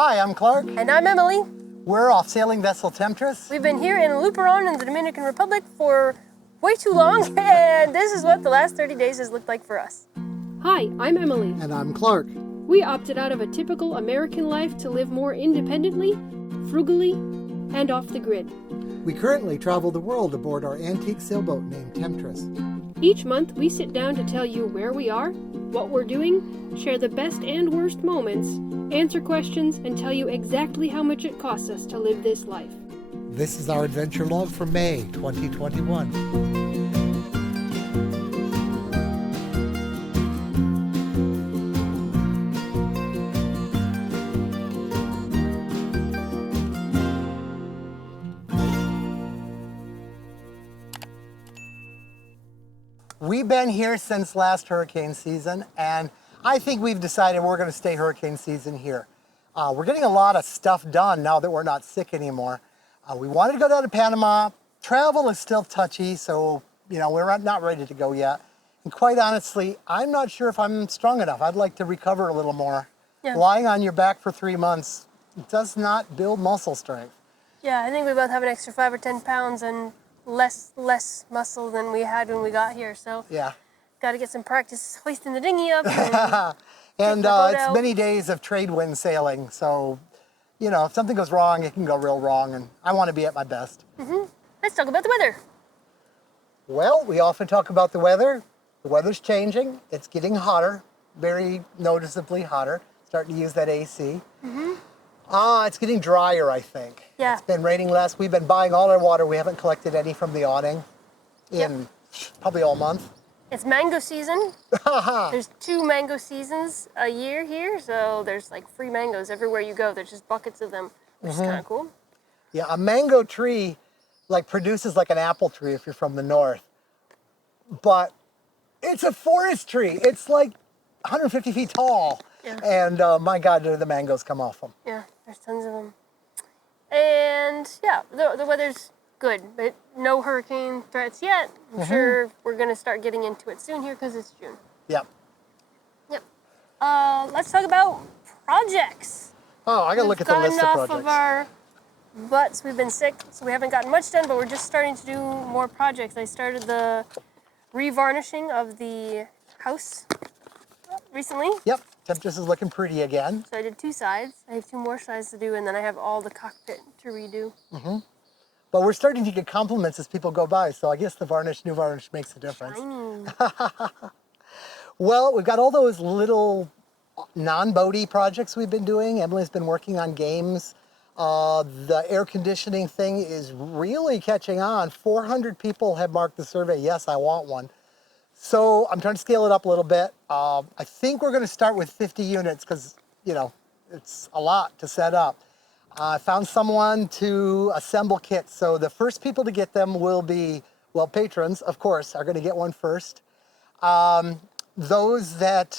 Hi, I'm Clark. And I'm Emily. We're off sailing vessel Temptress. We've been here in Luperon in the Dominican Republic for way too long, and this is what the last 30 days has looked like for us. Hi, I'm Emily. And I'm Clark. We opted out of a typical American life to live more independently, frugally, and off the grid. We currently travel the world aboard our antique sailboat named Temptress. Each month, we sit down to tell you where we are, what we're doing, share the best and worst moments, answer questions, and tell you exactly how much it costs us to live this life. This is our adventure log for May 2021. We've been here since last hurricane season, and I think we've decided we're going to stay hurricane season here. We're getting a lot of stuff done now that we're not sick anymore. We wanted to go down to Panama. Travel is still touchy, so we're not ready to go yet. And quite honestly, I'm not sure if I'm strong enough. I'd like to recover a little more. Yeah. Lying on your back for 3 months does not build muscle strength. Yeah, I think we both have an extra 5 or 10 pounds and less muscle than we had when we got here. So Yeah. got to get some practice hoisting the dinghy up. And the boat it's out. many days of trade wind sailing, so if something goes wrong, it can go real wrong, and I want to be at my best. Let's talk about the weather. Well, we often talk about the weather. The weather's changing. It's getting hotter, very noticeably hotter. Starting to use that AC. It's getting drier, I think. Yeah. It's been raining less. We've been buying all our water. We haven't collected any from the awning in probably all month. It's mango season. There's 2 mango seasons a year here, so there's like free mangoes everywhere you go. There's just buckets of them, which is kind of cool. Yeah, a mango tree produces like an apple tree if you're from the north. But it's a forest tree. It's like 150 feet tall. Yeah. And my God, do the mangoes come off them. Yeah, there's tons of them. And yeah, the weather's good, but no hurricane threats yet. I'm sure we're going to start getting into it soon here because it's June. Yep. Yep. Let's talk about projects. Oh, I got to look at the list of We've projects. gotten off of our butts. We've been sick, so we haven't gotten much done, but we're just starting to do more projects. I started the revarnishing of the house recently. Yep, Temptress is looking pretty again. So I did 2 sides. I have 2 more sides to do, and then I have all the cockpit to redo. But we're starting to get compliments as people go by, so I guess the new varnish makes a difference. Shiny. Well, we've got all those little non-boaty projects we've been doing. Emily's been working on games. The air conditioning thing is really catching on. 400 people have marked the survey, yes, I want one. So I'm trying to scale it up a little bit. I think we're going to start with 50 units because, it's a lot to set up. I found someone to assemble kits. So the first people to get them will be, patrons, of course, are going to get one first. Those that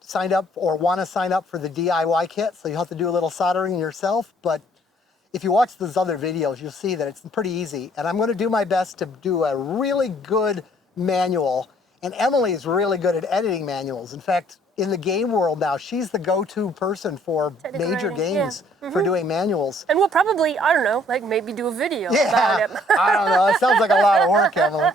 signed up or want to sign up for the DIY kit, so you'll have to do a little soldering yourself. But if you watch those other videos, you'll see that it's pretty easy. And I'm going to do my best to do a really good manual, and Emily is really good at editing manuals. In fact, in the game world now, she's the go-to person for Technical major writing, games for doing manuals. And we'll probably, I don't know, maybe do a video about it. I don't know. It sounds like a lot of work, Emily.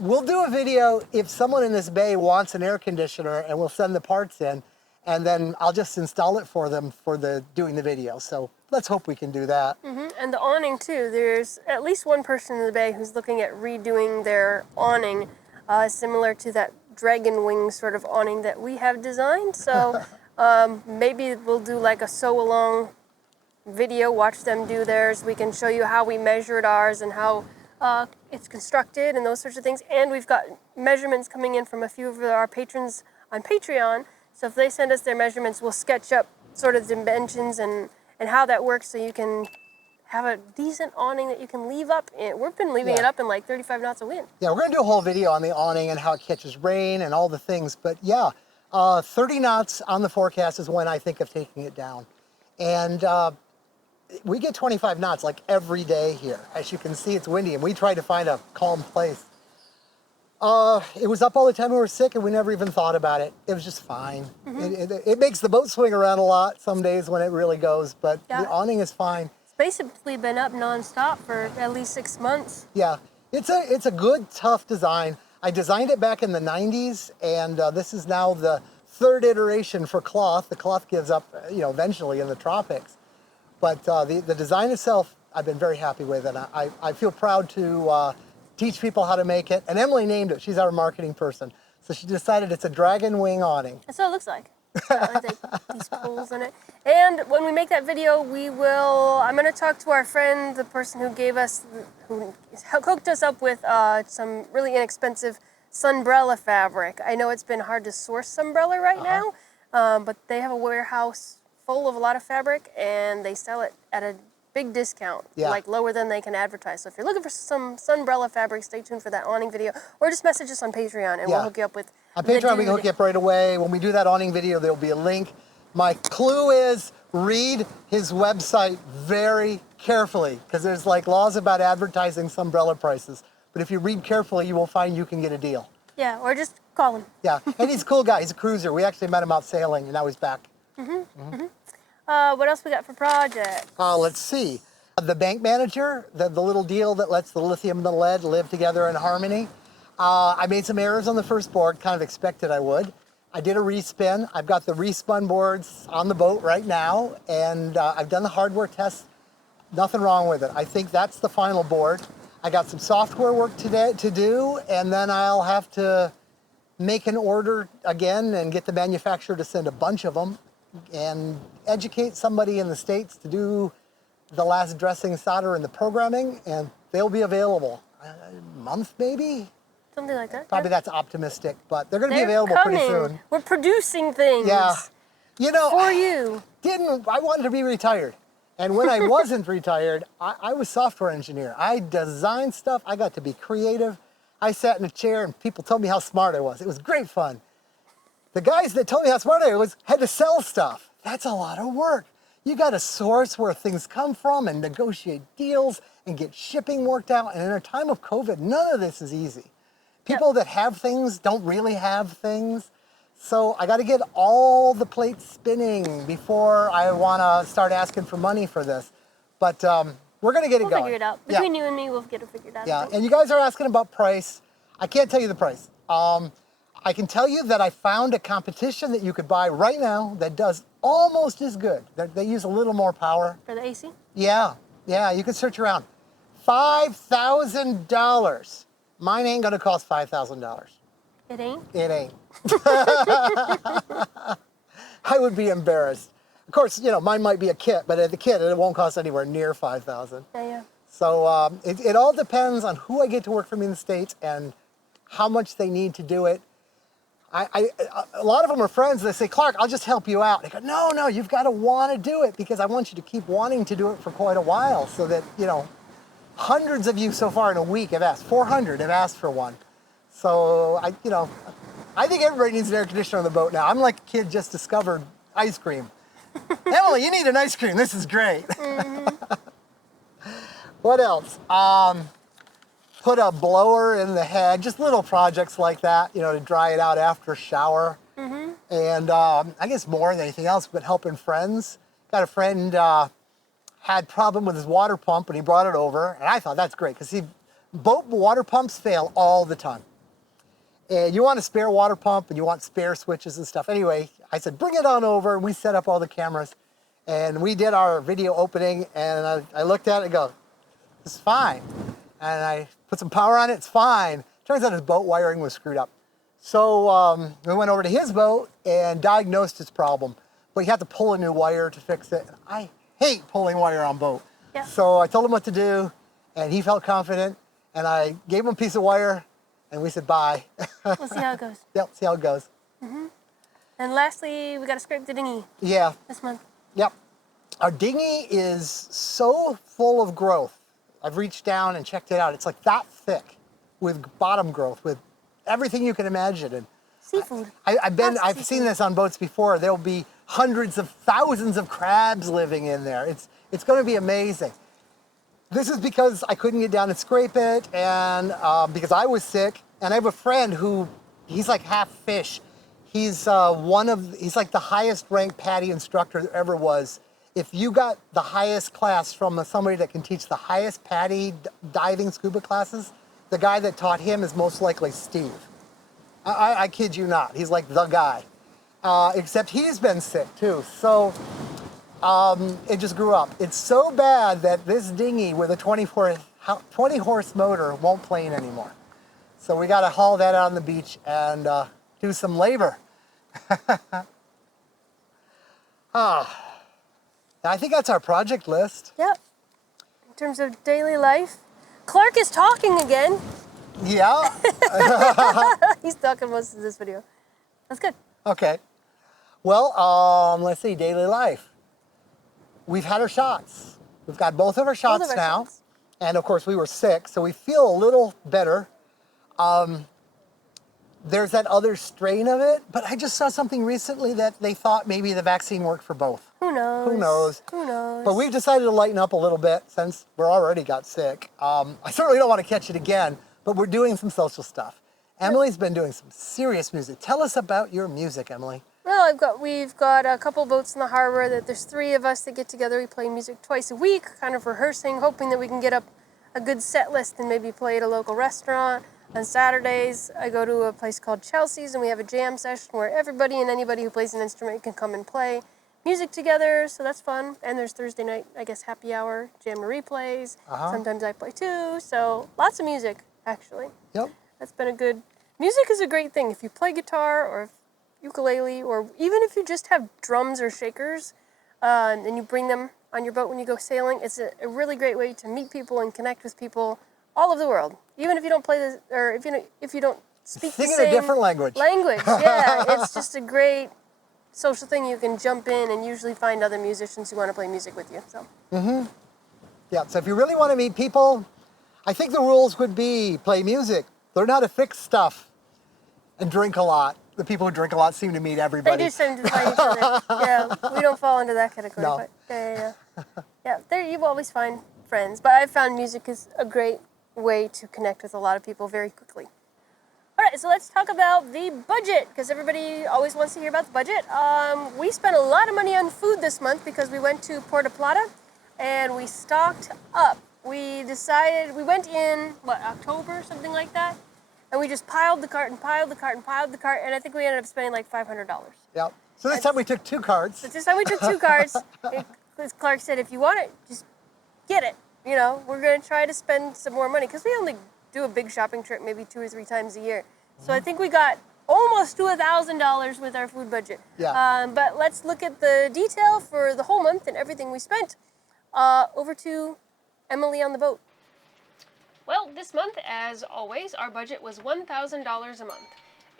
We'll do a video if someone in this bay wants an air conditioner, and we'll send the parts in, and then I'll just install it for them for doing the video. So let's hope we can do that. And the awning too. There's at least one person in the bay who's looking at redoing their awning, similar to that dragon wing sort of awning that we have designed. So maybe we'll do like a sew along video, watch them do theirs. We can show you how we measured ours and how it's constructed and those sorts of things. And we've got measurements coming in from a few of our patrons on Patreon. So if they send us their measurements, we'll sketch up sort of dimensions and how that works so you can have a decent awning that you can leave up in. We've been leaving it up in like 35 knots of wind. Yeah, we're going to do a whole video on the awning and how it catches rain and all the things. But yeah, 30 knots on the forecast is when I think of taking it down. And we get 25 knots like every day here. As you can see, it's windy, and we try to find a calm place. It was up all the time we were sick, and we never even thought about it. It was just fine. It makes the boat swing around a lot some days when it really goes, but Yeah. the awning is fine. It's basically been up nonstop for at least 6 months. Yeah, it's a good, tough design. I designed it back in the 90s, and this is now the third iteration for cloth. The cloth gives up, eventually in the tropics. But the design itself, I've been very happy with, and I feel proud to teach people how to make it. And Emily named it. She's our marketing person. So she decided it's a dragon wing awning. That's what it looks like. I think these poles in it. And when we make that video, I'm going to talk to our friend, the person who who hooked us up with some really inexpensive sunbrella fabric. I know it's been hard to source sunbrella right now, but they have a warehouse full of a lot of fabric, and they sell it at a big discount, Yeah. like lower than they can advertise. So if you're looking for some sunbrella fabric, stay tuned for that awning video, or just message us on Patreon, and Yeah. we'll hook you up with On the Patreon, we can dude. hook you up right away. When we do that awning video, there'll be a link. My clue is read his website very carefully, because there's like laws about advertising sunbrella prices. But if you read carefully, you will find you can get a deal. Yeah, or just call him. Yeah, and he's a cool guy. He's a cruiser. We actually met him out sailing, and now he's back. What else we got for project? Let's see. The bank manager, the little deal that lets the lithium and the lead live together in harmony. I made some errors on the first board, kind of expected I would. I did a respin. I've got the respun boards on the boat right now, and I've done the hardware test. Nothing wrong with it. I think that's the final board. I got some software work to do, and then I'll have to make an order again and get the manufacturer to send a bunch of them and educate somebody in the States to do the last dressing, solder, and the programming, and they'll be available. A month, maybe? Something like that. Probably yeah. that's optimistic, but they're going to be They're available coming. pretty soon. We're producing things. Yeah. For you. I wanted to be retired. And when I wasn't retired, I was software engineer. I designed stuff. I got to be creative. I sat in a chair and people told me how smart I was. It was great fun. The guys that told me how smart I was had to sell stuff. That's a lot of work. You got to source where things come from and negotiate deals and get shipping worked out. And in a time of COVID, none of this is easy. People that have things don't really have things. So I got to get all the plates spinning before I want to start asking for money for this. But we're going to get it We'll going. figure it out. Yeah. Between you and me, we'll get it figured out. I Yeah, think. and you guys are asking about price. I can't tell you the price. I can tell you that I found a competition that you could buy right now that does almost as good. They use a little more power. For the AC? Yeah, you can search around. $5,000. Mine ain't gonna cost $5,000. It ain't? It ain't. I would be embarrassed. Of course, mine might be a kit, but at the kit, it won't cost anywhere near $5,000. Yeah. So it all depends on who I get to work for me in the States and how much they need to do it. A lot of them are friends. They say, Clark, I'll just help you out. They go, no, you've got to want to do it because I want you to keep wanting to do it for quite a while so that, hundreds of you so far in a week have asked. 400 have asked for one. So, I think everybody needs an air conditioner on the boat now. I'm like a kid just discovered ice cream. Emily, you need an ice cream. This is great. What else? Put a blower in the head, just little projects like that, to dry it out after a shower. And I guess more than anything else, but helping friends. Got a friend had problem with his water pump and he brought it over. And I thought that's great because boat water pumps fail all the time. And you want a spare water pump and you want spare switches and stuff. Anyway, I said, bring it on over. And we set up all the cameras and we did our video opening and I looked at it and go, it's fine. And I put some power on it, it's fine. Turns out his boat wiring was screwed up. So we went over to his boat and diagnosed his problem. But you have to pull a new wire to fix it. I hate pulling wire on boat. Yeah. So I told him what to do and he felt confident and I gave him a piece of wire and we said bye. We'll see how it goes. Yep, see how it goes. And lastly, we got to scrape the dinghy Yeah, this month. yep. Our dinghy is so full of growth. I've reached down and checked it out. It's like that thick with bottom growth, with everything you can imagine. And Seafood. I've Lots of seen seafood. this on boats before. There'll be hundreds of thousands of crabs living in there. It's going to be amazing. This is because I couldn't get down and scrape it, and because I was sick, And I have a friend who, he's like half fish. He's he's like the highest ranked PADI instructor there ever was. If you got the highest class from somebody that can teach the highest PADI diving scuba classes, the guy that taught him is most likely Steve. I kid you not. He's like the guy. Except he's been sick too. So it just grew up. It's so bad that this dinghy with a 20 horse motor won't plane anymore. So we got to haul that out on the beach and do some labor. I think that's our project list. Yep. In terms of daily life, Clark is talking again. Yeah. He's talking most of this video. That's good. Okay. Well, let's see, daily life. We've had our shots. We've got both of our shots Both of our now. shots. And of course we were sick, so we feel a little better. There's that other strain of it, but I just saw something recently that they thought maybe the vaccine worked for both. Who knows? Who knows? Who knows? But we've decided to lighten up a little bit since we're already got sick. I certainly don't want to catch it again, but we're doing some social stuff. Emily's been doing some serious music. Tell us about your music, Emily. Well, we've got a couple boats in the harbor. That there's 3 of us that get together. We play music twice a week, kind of rehearsing, hoping that we can get up a good set list and maybe play at a local restaurant. On Saturdays, I go to a place called Chelsea's and we have a jam session where everybody and anybody who plays an instrument can come and play music together, so that's fun. And there's Thursday night, I guess, happy hour, Jamboree plays. Sometimes I play too, so lots of music, actually. Yep. That's been a good... Music is a great thing. If you play guitar or ukulele, or even if you just have drums or shakers, and you bring them on your boat when you go sailing, it's a really great way to meet people and connect with people all over the world. Even if you don't play the, or if you don't speak Sing the in same a different language. Yeah, it's just a great social thing. You can jump in and usually find other musicians who want to play music with you. So. Yeah, so if you really want to meet people, I think the rules would be play music, learn how to fix stuff, and drink a lot. The people who drink a lot seem to meet everybody. They do seem to find each other. Yeah, we don't fall into that category. No. But yeah. Yeah, there you always find friends. But I've found music is a great way to connect with a lot of people very quickly. All right, so let's talk about the budget, because everybody always wants to hear about the budget. We spent a lot of money on food this month because we went to Puerto Plata and we stocked up. We decided, we went in, October, something like that? And we just piled the cart and piled the cart and piled the cart, and I think we ended up spending like $500. Yep. So this time we took 2 carts. But this time we took 2 carts. As Clark said, if you want it, just get it. You know, we're going to try to spend some more money because we only do a big shopping trip maybe 2 or 3 times a year. So I think we got almost to $1,000 with our food budget. Yeah. But let's look at the detail for the whole month and everything we spent. Over to Emily on the boat. Well, this month, as always, our budget was $1,000 a month.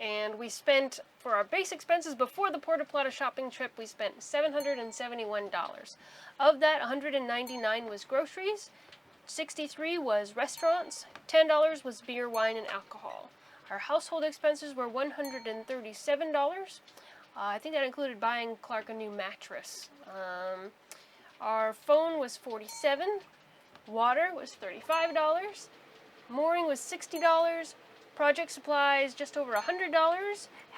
And we spent, for our base expenses before the Puerto Plata shopping trip, we spent $771. Of that, $199 was groceries, $63 was restaurants, $10 was beer, wine, and alcohol. Our household expenses were $137. I think that included buying Clark a new mattress. Our phone was $47. Water was $35. Mooring was $60. Project supplies just over $100.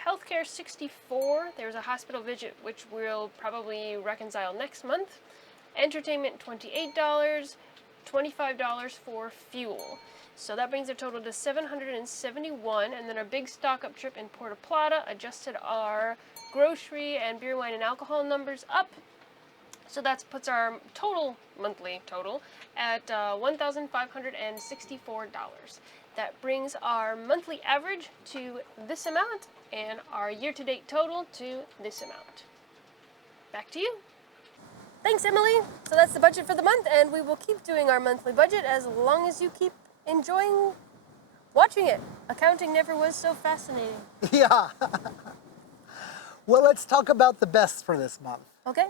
Healthcare $64. There's a hospital visit which we'll probably reconcile next month. Entertainment $28. $25 for fuel. So that brings the total to $771, and then our big stock-up trip in Puerto Plata adjusted our grocery and beer, wine, and alcohol numbers up. So that puts our monthly total at $1,564. That brings our monthly average to this amount, and our year-to-date total to this amount. Back to you. Thanks, Emily. So that's the budget for the month, and we will keep doing our monthly budget as long as you keep enjoying watching it. Accounting never was so fascinating. Yeah. Well, let's talk about the best for this month. Okay?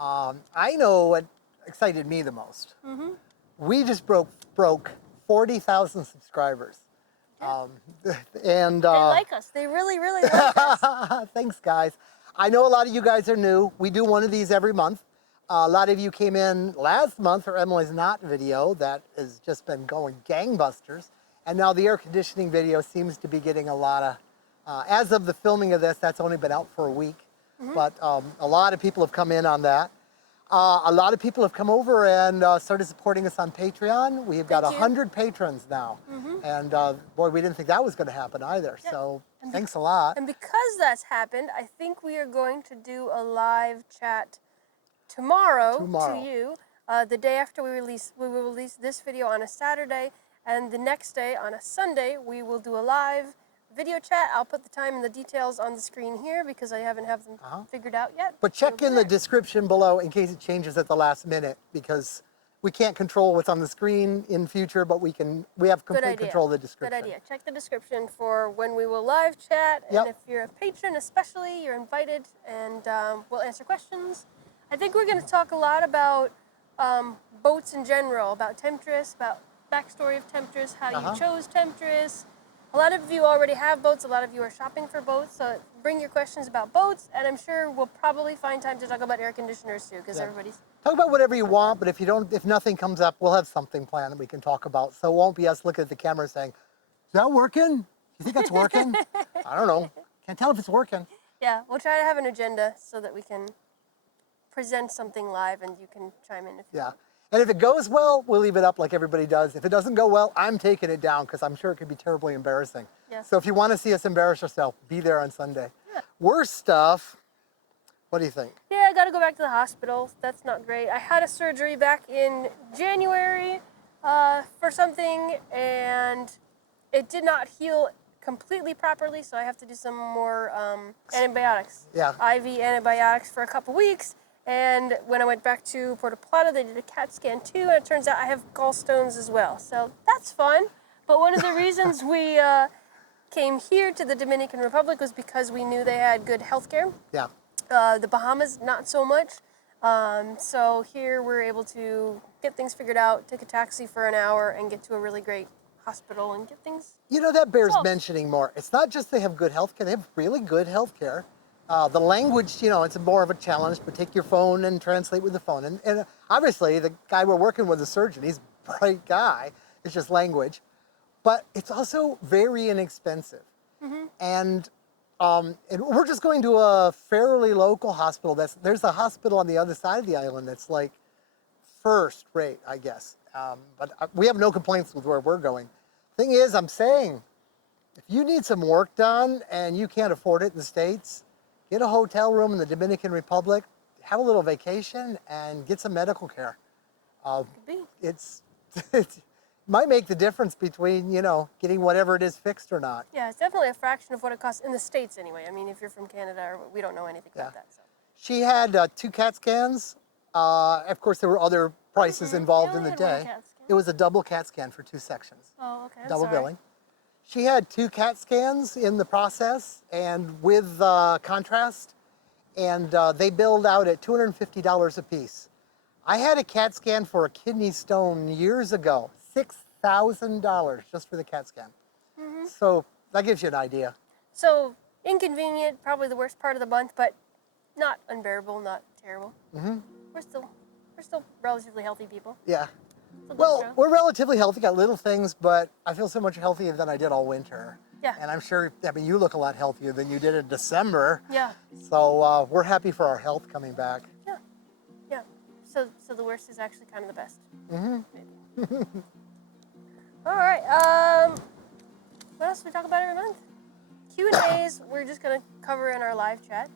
I know what excited me the most. We just broke 40,000 subscribers. And They like us. They really, really like us. thanks, guys. I know a lot of you guys are new. We do one of these every month. A lot of you came in last month for Emily's Not video. That has just been going gangbusters. And now the air conditioning video seems to be getting a lot of, as of the filming of this, that's only been out for a week. But a lot of people have come in on that. A lot of people have come over and started supporting us on Patreon. We've got Thank you. 100 patrons now. And boy, we didn't think that was going to happen either. Yeah. So thanks a lot. And because that's happened, I think we are going to do a live chat tomorrow. Tomorrow. To you. The day after we will release this video on a Saturday, and the next day on a Sunday, we will do a live video chat. I'll put the time and the details on the screen here because I haven't have them figured out yet. But check So in the there. description below in case it changes at the last minute, because we can't control what's on the screen in future, but we have Good complete idea. control of the Good description. idea. Check the description for when we will live chat. And Yep. if you're a patron especially, you're invited, and we'll answer questions. I think we're going to talk a lot about boats in general, about Temptress, about backstory of Temptress, how you chose Temptress. A lot of you already have boats. A lot of you are shopping for boats. So bring your questions about boats, and I'm sure we'll probably find time to talk about air conditioners too, because Yeah. everybody's... Talk about whatever you want, but if nothing comes up, we'll have something planned that we can talk about. So it won't be us looking at the camera saying, "Is that working? You think that's working?" I don't know. Can't tell if it's working. Yeah, we'll try to have an agenda so that we can present something live and you can chime in if you Yeah. And if it goes well, we'll leave it up like everybody does. If it doesn't go well, I'm taking it down because I'm sure it could be terribly embarrassing. Yeah. So if you want to see us embarrass ourselves, be there on Sunday. Yeah. Worst stuff, what do you think? Yeah, I got to go back to the hospital. That's not great. I had a surgery back in January for something, and it did not heal completely properly, so I have to do some more antibiotics. Yeah. IV antibiotics for a couple weeks. And when I went back to Puerto Plata, they did a CAT scan too, and it turns out I have gallstones as well. So that's fun. But one of the reasons we came here to the Dominican Republic was because we knew they had good health care. Yeah. The Bahamas, not so much. So here we're able to get things figured out, take a taxi for an hour, and get to a really great hospital and get things. You know, that bears Solved. mentioning more. It's not just they have good health care, they have really good health care. The language, you know, it's more of a challenge, but take your phone and translate with the phone. And obviously, the guy we're working with, the surgeon, he's a bright guy. It's just language. But it's also very inexpensive. And we're just going to a fairly local hospital. There's a hospital on the other side of the island that's like first rate, I guess. But we have no complaints with where we're going. Thing is, I'm saying, if you need some work done and you can't afford it in the States, get a hotel room in the Dominican Republic, have a little vacation, and get some medical care. Could be. It might make the difference between, you know, getting whatever it is fixed or not. Yeah, it's definitely a fraction of what it costs in the States anyway. I mean, if you're from Canada, or we don't know anything about Yeah. that. So. She had 2 CAT scans. Of course, there were other prices involved They in the only had one day. CAT scan. It was a double CAT scan for 2 sections. Oh, okay. I'm Double sorry. billing. She had 2 CAT scans in the process and with contrast, and they billed out at $250 a piece. I had a CAT scan for a kidney stone years ago, $6,000 just for the CAT scan. So that gives you an idea. So inconvenient, probably the worst part of the month, but not unbearable, not terrible. We're still relatively healthy people. Yeah. Still doing Well, so. we're relatively healthy, got little things, but I feel so much healthier than I did all winter. Yeah. And I'm sure, I mean, you look a lot healthier than you did in December. Yeah. So we're happy for our health coming back. Yeah. Yeah. So the worst is actually kind of the best. Maybe. All right. What else do we talk about every month? Q&As, we're just going to cover in our live chat.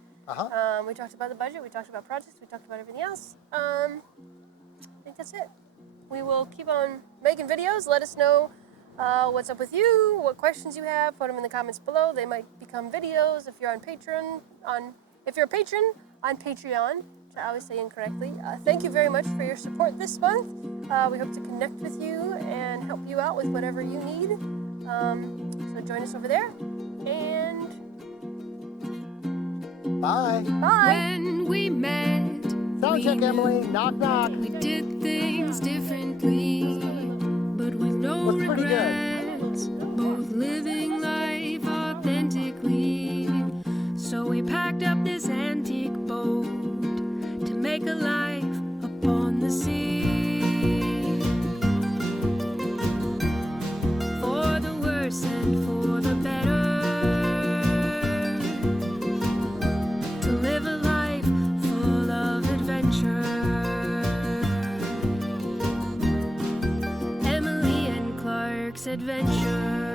We talked about the budget, we talked about projects, we talked about everything else. I think that's it. We will keep on making videos. Let us know what's up with you, what questions you have. Put them in the comments below. They might become videos if you're on Patreon. If you're a patron on Patreon, which I always say incorrectly. Thank you very much for your support this month. We hope to connect with you and help you out with whatever you need. So join us over there. And Bye. bye. When we met, Sound check, Emily. Knock, knock. we did things differently, but with no Looks pretty good. regrets, both living life authentically. So we packed up this antique boat to make a life upon the sea. For the next adventure.